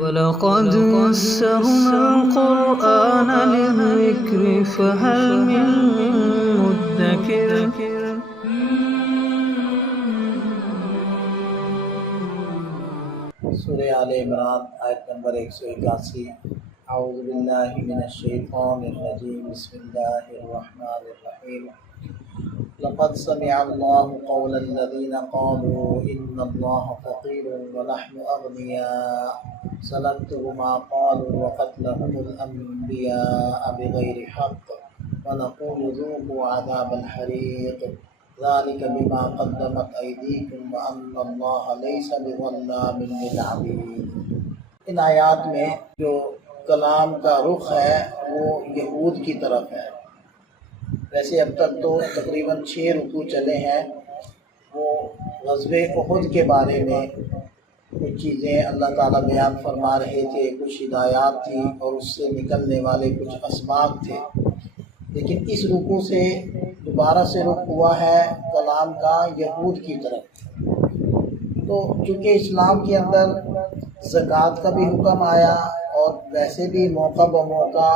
وَلَقَدْ يَسَّرْنَا الْقُرْآنَ لِلذِّكْرِ فَهَلْ مِن مُّدَّكِرٍ سورہ آل عمران آیت نمبر 181۔ اعوذ باللہ من الشیطان الرجیم، بسم اللہ الرحمن الرحیم۔ لقد سمع اللہ قول الذین قالوا ان اللہ فقیر ونحن اغنیاء سنكتب ما قالوا وقتلهم الانبیاء بغیر حق ونقول ذوقوا عذاب الحریق ذلك بما قدمت ایدیکم وان اللہ لیس بظلام للعبید۔ ان آیات میں جو کلام کا رخ ہے وہ یہود کی طرف ہے۔ ویسے اب تک تو تقریباً 6 رکوع چلے ہیں۔ وہ غزوہ احد کے بارے میں کچھ چیزیں اللہ تعالیٰ بیان فرما رہے تھے، کچھ ہدایات تھی اور اس سے نکلنے والے کچھ اسباب تھے۔ لیکن اس رکوع سے دوبارہ سے رخ ہوا ہے کلام کا یہود کی طرف۔ تو چونکہ اسلام کے اندر زکوٰۃ کا بھی حکم آیا اور ویسے بھی موقع بموقع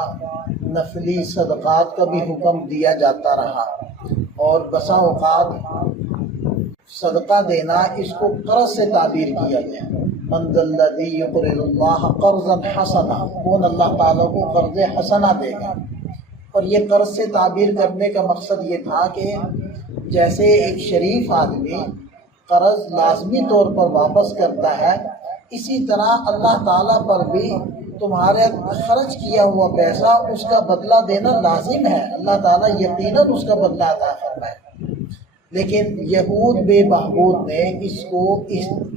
نفلی صدقات کا بھی حکم دیا جاتا رہا، اور بسا اوقات صدقہ دینا اس کو قرض سے تعبیر کیا گیا۔ من ذا الذی یقرض اللہ قرضا حسنا، کون اللہ تعالیٰ کو قرض حسنا دے گا؟ اور یہ قرض سے تعبیر کرنے کا مقصد یہ تھا کہ جیسے ایک شریف آدمی قرض لازمی طور پر واپس کرتا ہے، اسی طرح اللہ تعالیٰ پر بھی تمہارے خرچ کیا ہوا پیسہ اس کا بدلہ دینا لازم ہے۔ اللہ تعالیٰ یقیناً اس کا بدلہ عطا فرمائے۔ لیکن یہود بے بہبود نے اس کو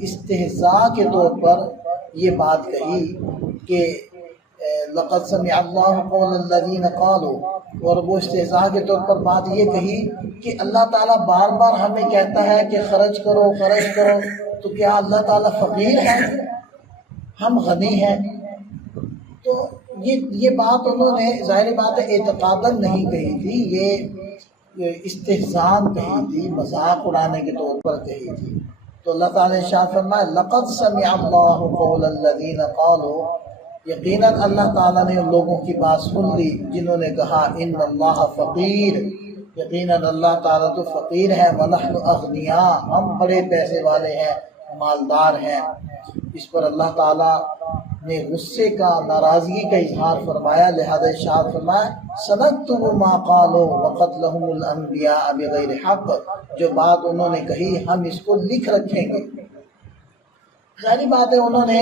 استہزاء کے طور پر یہ بات کہی کہ لقد سمع اللہ قول الذین قالوا، اور وہ استہزاء کے طور پر بات یہ کہی کہ اللہ تعالیٰ بار بار ہمیں کہتا ہے کہ خرچ کرو خرچ کرو، تو کیا اللہ تعالیٰ فقیر ہے؟ ہم غنی ہیں؟ تو یہ بات انہوں نے ظاہر بات ہے اعتقاداً نہیں کہی تھی، یہ استہزاء کہی تھی، مذاق اڑانے کے طور پر کہی تھی۔ تو اللہ تعالیٰ نے ارشاد فرمایا لقد سمع اللہ قول الذین قالوا، یقیناً اللہ تعالیٰ نے ان لوگوں کی بات سن لی جنہوں نے کہا ان اللہ فقیر، یقیناً اللہ تعالیٰ تو فقیر ہے، ونحن اغنیاء، ہم بڑے پیسے والے ہیں، مالدار ہیں۔ اس پر اللہ تعالیٰ نے غصے کا، ناراضگی کا اظہار فرمایا، لہذا ارشاد فرمایا سنکتب ما قالوا وقتلهم الانبیاء بغیر حق، جو بات انہوں نے کہی ہم اس کو لکھ رکھیں گے۔ ظاہری بات ہے انہوں نے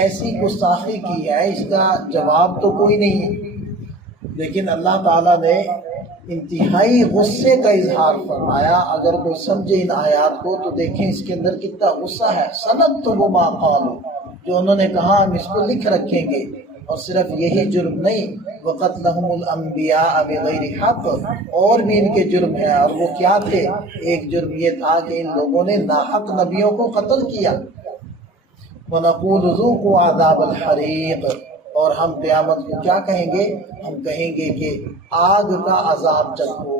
ایسی گستاخی کی ہے، اس کا جواب تو کوئی نہیں ہے، لیکن اللہ تعالیٰ نے انتہائی غصے کا اظہار فرمایا۔ اگر کوئی سمجھے ان آیات کو تو دیکھیں اس کے اندر کتنا غصہ ہے۔ سنکتب ما قالوا، جو انہوں نے کہا ہم اس کو لکھ رکھیں گے۔ اور صرف یہی جرم نہیں، وقتلهم الانبیاء بغیر حق، اور بھی ان کے جرم ہیں، اور وہ کیا تھے؟ ایک جرم یہ تھا کہ ان لوگوں نے ناحق نبیوں کو قتل کیا۔ وَنَقُولُ ذُوقُوا عَذَابَ الْحَرِيقِ، اور ہم قیامت کو کیا کہیں گے؟ ہم کہیں گے کہ آگ کا عذاب چکھو۔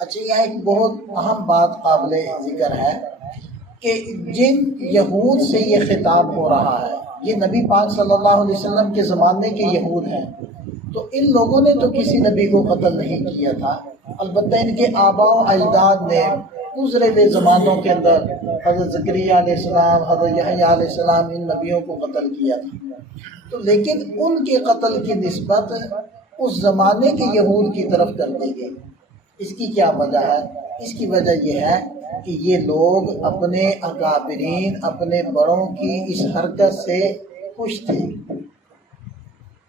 اچھا، یہ ایک بہت اہم بات قابل ذکر ہے کہ جن یہود سے یہ خطاب ہو رہا ہے یہ نبی پاک صلی اللہ علیہ وسلم کے زمانے کے یہود ہیں، تو ان لوگوں نے تو کسی نبی کو قتل نہیں کیا تھا، البتہ ان کے آباء و اجداد نے گزرے ہوئے زمانوں کے اندر حضرت زکریا علیہ السلام، حضرت یحییٰ علیہ السلام، ان نبیوں کو قتل کیا تھا۔ تو لیکن ان کے قتل کی نسبت اس زمانے کے یہود کی طرف کر دی گئی۔ اس کی کیا وجہ ہے؟ اس کی وجہ یہ ہے کہ یہ لوگ اپنے اکابرین، اپنے بڑوں کی اس حرکت سے خوش تھے،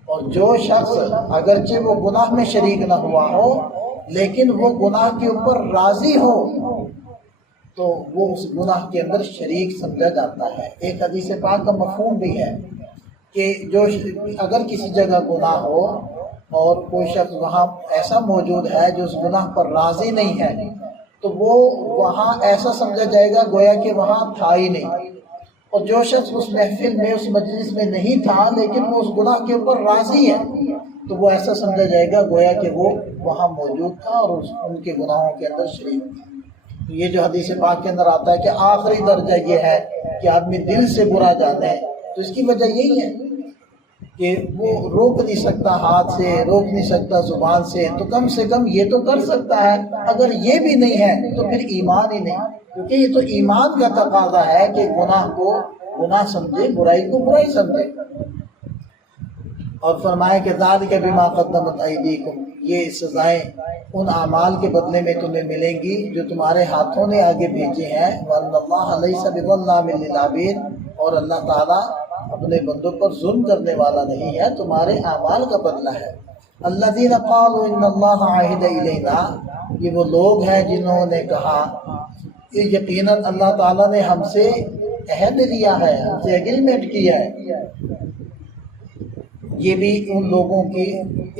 اور جو شخص اگرچہ وہ گناہ میں شریک نہ ہوا ہو لیکن وہ گناہ کے اوپر راضی ہو تو وہ اس گناہ کے اندر شریک سمجھا جاتا ہے۔ ایک حدیث پاک کا مفہوم بھی ہے کہ جو اگر کسی جگہ گناہ ہو اور کوئی شخص وہاں ایسا موجود ہے جو اس گناہ پر راضی نہیں ہے تو وہ وہاں ایسا سمجھا جائے گا گویا کہ وہاں تھا ہی نہیں، اور جو شخص اس محفل میں، اس مجلس میں نہیں تھا لیکن وہ اس گناہ کے اوپر راضی ہے تو وہ ایسا سمجھا جائے گا گویا کہ وہ وہاں موجود تھا اور ان کے گناہوں کے اندر شریک تھا۔ یہ جو حدیث پاک کے اندر آتا ہے کہ آخری درجہ یہ ہے کہ آدمی دل سے برا جانے، تو اس کی وجہ یہی ہے کہ وہ روک نہیں سکتا ہاتھ سے، روک نہیں سکتا زبان سے، تو کم سے کم یہ تو کر سکتا ہے۔ اگر یہ بھی نہیں ہے تو پھر ایمان ہی نہیں، کیونکہ یہ تو ایمان کا تقاضا ہے کہ گناہ کو گناہ سمجھے، برائی کو برائی سمجھے۔ اور فرمائے کہ ذالک بما قدمت ایدیکم، یہ سزائیں ان اعمال کے بدلے میں تمہیں ملیں گی جو تمہارے ہاتھوں نے آگے بھیجے ہیں۔ وَأَنَّ اللَّهَ لَيْسَ بِظَلَّامٍ لِّلْعَبِيدِ، اور اللہ تعالیٰ اپنے بندوں پر ظلم کرنے والا نہیں ہے، تمہارے اعمال کا بدلہ ہے۔ الَّذِينَ قَالُوا إِنَّ اللَّهَ عَهِدَ إِلَيْنَا، یہ وہ لوگ ہیں جنہوں نے کہا کہ یقیناً اللہ تعالیٰ نے ہم سے عہد لیا ہے، ہم سے ایگریمنٹ کیا ہے۔ یہ بھی ان لوگوں کی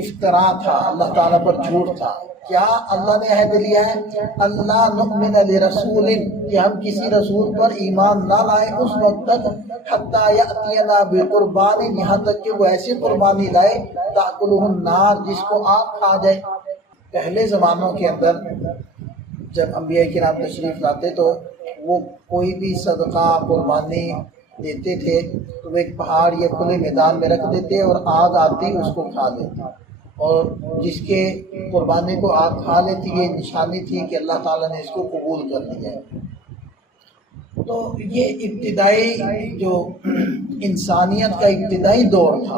افتراء تھا، اللہ تعالیٰ پر جھوٹ تھا۔ کیا اللہ نے عہد لیا ہے؟ اللہ نؤمن لرسول، کہ ہم کسی رسول پر ایمان نہ لائیں اس وقت تک حتیٰ یأتینا بقربان، یہاں تک کہ وہ ایسی قربانی لائے تأکلہ النار، جس کو آگ کھا جائے۔ پہلے زمانوں کے اندر جب انبیاء کرام تشریف لاتے تو وہ کوئی بھی صدقہ قربانی دیتے تھے تو وہ ایک پہاڑ یا کھلے میدان میں رکھ دیتے اور آگ آتی اس کو کھا لیتی، اور جس کے قربانی کو آگ کھا لیتی یہ نشانی تھی کہ اللہ تعالیٰ نے اس کو قبول کر لیا ہے۔ تو یہ ابتدائی جو انسانیت کا ابتدائی دور تھا،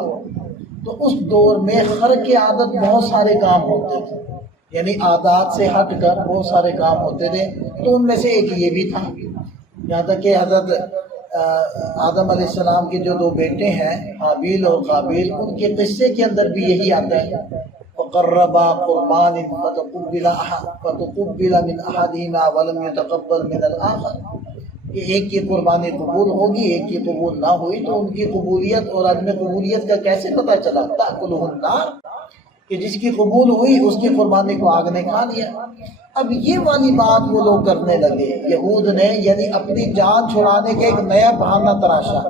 تو اس دور میں خرق عادت بہت سارے کام ہوتے تھے، یعنی عادات سے ہٹ کر بہت سارے کام ہوتے تھے، تو ان میں سے ایک یہ بھی تھا۔ یہاں تک کہ حضرت آدم علیہ السلام کے جو دو بیٹے ہیں حابیل اور قابیل، ان کے قصے کے اندر بھی یہی آتا ہے، وَقَرَّبَا قُرْبَانٍ فَتُقُبِّلَ مِنْ أَحَدِهِمَا وَلَمْ يُتَقَبَّلْ مِنَ الْآخَرِ، کہ ایک کی قربانی قبول ہوگی ایک کی قبول نہ ہوئی، تو ان کی قبولیت اور عدم قبولیت کا کیسے پتہ چلا؟ تَأْكُلُهُ النَّارُ، کہ جس کی قبول ہوئی اس کی قربانی کو آگ نے کھا لیا۔ اب یہ والی بات وہ لوگ کرنے لگے، یہود نے، یعنی اپنی جان چھڑانے کا ایک نیا بہانہ تراشا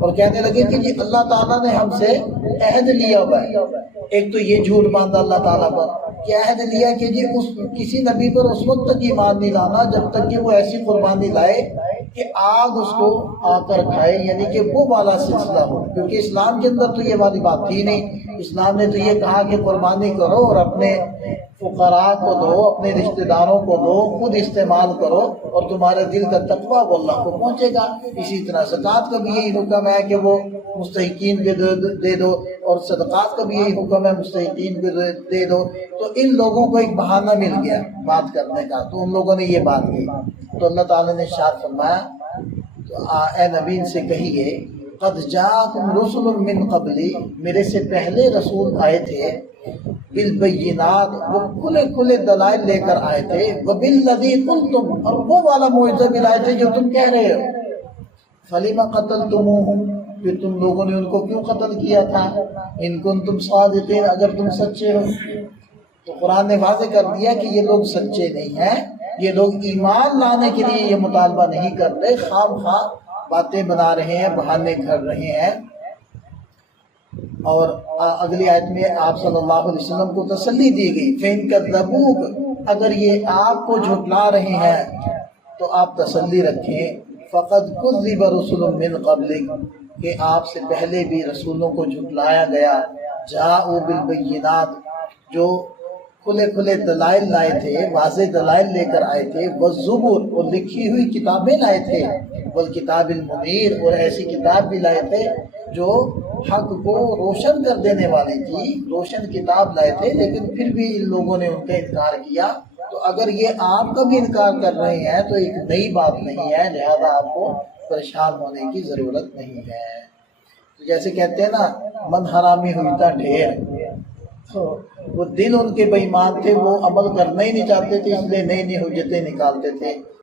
اور کہنے لگے کہ جی اللہ تعالیٰ نے ہم سے عہد لیا ہوا ہے۔ ایک تو یہ جھوٹ باندھا اللہ تعالیٰ پر کہ عہد لیا کہ جی کسی نبی پر اس وقت تک ایمان نہیں لانا جب تک کہ وہ ایسی قربانی لائے کہ آگ اس کو آ کر کھائے، یعنی کہ وہ والا سلسلہ ہو، کیونکہ اسلام کے اندر تو یہ والی بات تھی نہیں۔ اسلام نے تو یہ کہا کہ قربانی کرو اور اپنے فقراء کو دو، اپنے رشتہ داروں کو دو، خود استعمال کرو، اور تمہارے دل کا تقویٰ وہ اللہ کو پہنچے گا۔ اسی طرح زکوٰۃ کا بھی یہی حکم ہے کہ وہ مستحقین کو دے دو، اور صدقات کا بھی یہی حکم ہے مستحقین کو دے دو۔ تو ان لوگوں کو ایک بہانہ مل گیا بات کرنے کا، تو ان لوگوں نے یہ بات کی، تو اللہ تعالیٰ نے ارشاد فرمایا تو اے نبی ان سے کہیے قد جاءکم رسل من قبلی، میرے سے پہلے رسول آئے تھے، بالبینات، وہ کھلے کھلے دلائل لے کر آئے تھے، وبالذی قلتم، اور وہ والا معجزہ بھی لائے تھے جو تم کہہ رہے ہو، فلم قتلتموہم، پھر تم لوگوں نے ان کو کیوں قتل کیا تھا، ان کنتم صادقین، اگر تم سچے ہو۔ تو قرآن نے واضح کر دیا کہ یہ لوگ سچے نہیں ہیں، یہ لوگ ایمان لانے کے لیے یہ مطالبہ نہیں کر رہے، خام خواہ باتیں بنا رہے ہیں، بہانے کر رہے ہیں۔ اور اگلی آیت میں آپ صلی اللہ علیہ وسلم کو تسلی دی گئی، فَإِن كَذَّبُوكَ، اگر یہ آپ کو جھٹلا رہے ہیں تو آپ تسلی رکھیں، فَقَدْ كُذِّبَ رُسُلٌ مِّن قَبْلِكَ، کہ آپ سے پہلے بھی رسولوں کو جھٹلایا گیا، جَاءُوا بِالْبَيِّنَاتِ، جو کھلے کھلے دلائل لائے تھے، واضح دلائل لے کر آئے تھے، والزبر، اور لکھی ہوئی کتابیں لائے تھے، والکتاب المنیر، اور ایسی کتاب بھی لائے تھے جو حق کو روشن کر دینے والی تھی، روشن کتاب لائے تھے، لیکن پھر بھی ان لوگوں نے ان کا انکار کیا۔ تو اگر یہ آپ کا بھی انکار کر رہے ہیں تو ایک نئی بات نہیں ہے، لہذا آپ کو پریشان ہونے کی ضرورت نہیں ہے۔ تو جیسے کہتے ہیں نا، من حرامی ہوئی تھا ڈھیر، تو وہ دل ان کے بے ایمان تھے، وہ عمل کرنا ہی نہیں چاہتے تھے، اس لیے نئی نئی حجتیں نکالتے تھے۔